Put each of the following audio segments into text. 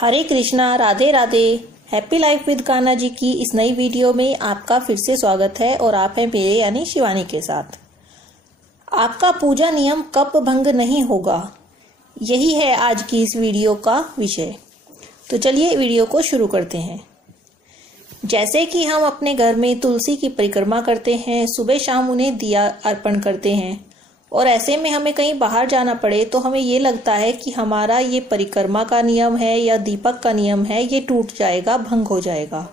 Hare Krishna, Radhe Radhe. Happy life with Kanha ji की इस नई वीडियो में आपका फिर से स्वागत है और आप हैं मेरे यानी शिवानी के साथ। आपका पूजा नियम कब भंग नहीं होगा, यही है आज की इस वीडियो का विषय। तो चलिए वीडियो को शुरू करते हैं। जैसे कि हम अपने घर में तुलसी की परिक्रमा करते हैं, सुबह शाम उन्हें दिया अर्पण करते हैं और ऐसे में हमें कहीं बाहर जाना पड़े तो हमें ये लगता है कि हमारा ये परिक्रमा का नियम है या दीपक का नियम है, ये टूट जाएगा, भंग हो जाएगा।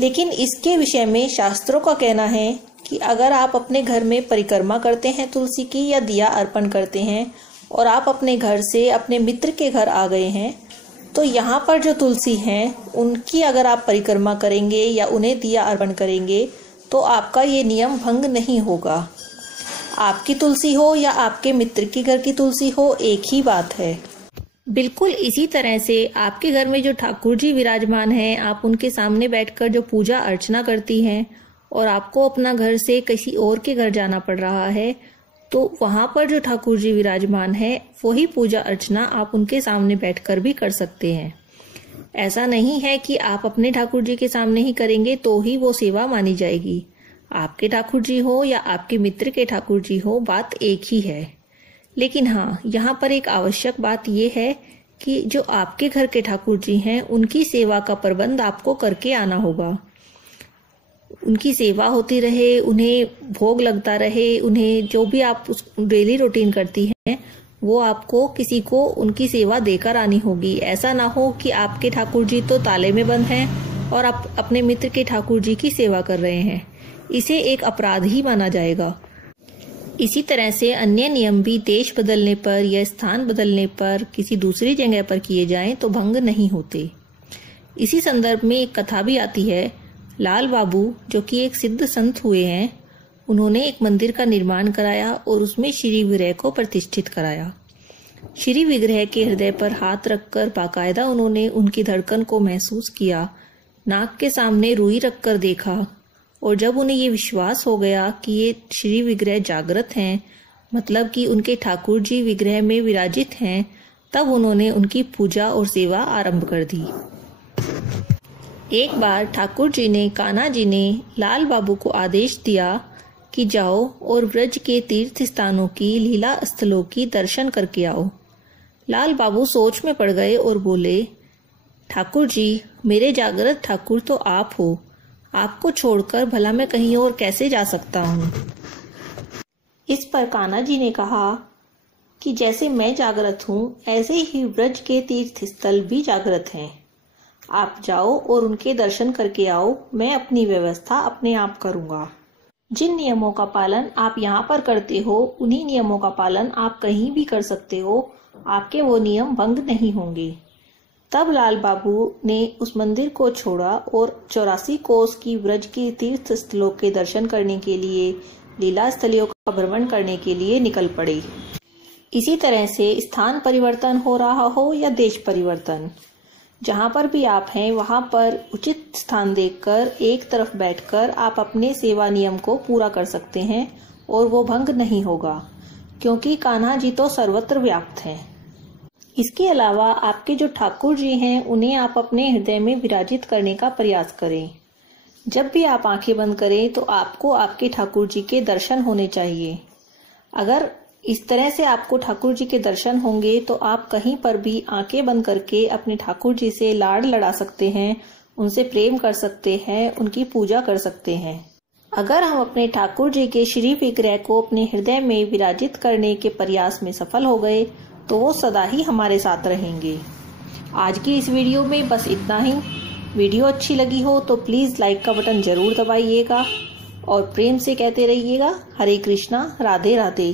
लेकिन इसके विषय में शास्त्रों का कहना है कि अगर आप अपने घर में परिक्रमा करते हैं तुलसी की या दिया अर्पण करते हैं और आप अपने घर से अपने मित्र के घर आ गए हैं, तो यहाँ पर जो तुलसी हैं उनकी अगर आप परिक्रमा करेंगे या उन्हें दिया अर्पण करेंगे तो आपका ये नियम भंग नहीं होगा। आपकी तुलसी हो या आपके मित्र के घर की तुलसी हो, एक ही बात है। बिल्कुल इसी तरह से आपके घर में जो ठाकुर जी विराजमान हैं, आप उनके सामने बैठकर जो पूजा अर्चना करती हैं और आपको अपना घर से किसी और के घर जाना पड़ रहा है, तो वहां पर जो ठाकुर जी विराजमान है वही पूजा अर्चना आप उनके सामने बैठकर भी कर सकते हैं। ऐसा नहीं है कि आप अपने ठाकुर जी के सामने ही करेंगे तो ही वो सेवा मानी जाएगी। आपके ठाकुर जी हो या आपके मित्र के ठाकुर जी हो, बात एक ही है। लेकिन हाँ, यहाँ पर एक आवश्यक बात यह है कि जो आपके घर के ठाकुर जी हैं उनकी सेवा का प्रबंध आपको करके आना होगा। उनकी सेवा होती रहे, उन्हें भोग लगता रहे, उन्हें जो भी आप डेली रूटीन करती हैं वो आपको किसी को उनकी सेवा देकर आनी होगी। ऐसा ना हो कि आपके ठाकुर जी तो ताले में बंद हैं और आप अपने मित्र के ठाकुर जी की सेवा कर रहे हैं, इसे एक अपराध ही माना जाएगा। इसी तरह से अन्य नियम भी देश बदलने पर या स्थान बदलने पर किसी दूसरी जगह पर किए जाएं तो भंग नहीं होते। इसी संदर्भ में एक कथा भी आती है। लाल बाबू, जो कि एक सिद्ध संत हुए हैं, उन्होंने एक मंदिर का निर्माण कराया और उसमें श्री विग्रह को प्रतिष्ठित कराया। श्री विग्रह के हृदय पर हाथ रखकर बाकायदा उन्होंने उनकी धड़कन को महसूस किया, नाक के सामने रुई रखकर देखा और जब उन्हें ये विश्वास हो गया कि ये श्री विग्रह जागृत हैं, मतलब कि उनके ठाकुर जी विग्रह में विराजित हैं, तब उन्होंने उनकी पूजा और सेवा आरंभ कर दी। एक बार ठाकुर जी ने, कान्हा जी ने लाल बाबू को आदेश दिया कि जाओ और ब्रज के तीर्थ स्थानों की, लीला स्थलों की दर्शन करके आओ। लाल बाबू सोच में पड़ गए और बोले, ठाकुर जी, मेरे जागृत ठाकुर तो आप हो, आपको छोड़कर भला मैं कहीं और कैसे जा सकता हूँ। इस पर कान्हा जी ने कहा कि जैसे मैं जागृत हूँ ऐसे ही ब्रज के तीर्थ स्थल भी जागृत हैं। आप जाओ और उनके दर्शन करके आओ, मैं अपनी व्यवस्था अपने आप करूँगा। जिन नियमों का पालन आप यहाँ पर करते हो उन्हीं नियमों का पालन आप कहीं भी कर सकते हो, आपके वो नियम भंग नहीं होंगे। तब लाल बाबू ने उस मंदिर को छोड़ा और 84 कोस की ब्रज की तीर्थ स्थलों के दर्शन करने के लिए, लीला स्थलियों का भ्रमण करने के लिए निकल पड़े। इसी तरह से स्थान परिवर्तन हो रहा हो या देश परिवर्तन, जहाँ पर भी आप हैं वहाँ पर उचित स्थान देखकर एक तरफ बैठकर आप अपने सेवा नियम को पूरा कर सकते हैं और वो भंग नहीं होगा, क्योंकि कान्हा जी तो सर्वत्र व्याप्त हैं। इसके अलावा आपके जो ठाकुर जी हैं उन्हें आप अपने हृदय में विराजित करने का प्रयास करें। जब भी आप आंखें बंद करें तो आपको आपके ठाकुर जी के दर्शन होने चाहिए। अगर इस तरह से आपको ठाकुर जी के दर्शन होंगे तो आप कहीं पर भी आंखें बंद करके अपने ठाकुर जी से लाड़ लड़ा सकते हैं, उनसे प्रेम कर सकते हैं, उनकी पूजा कर सकते हैं। अगर हम अपने ठाकुर जी के श्री विग्रह को अपने हृदय में विराजित करने के प्रयास में सफल हो गए तो वो सदा ही हमारे साथ रहेंगे। आज की इस वीडियो में बस इतना ही। वीडियो अच्छी लगी हो तो प्लीज़ लाइक का बटन जरूर दबाइएगा और प्रेम से कहते रहिएगा, हरे कृष्णा, राधे राधे।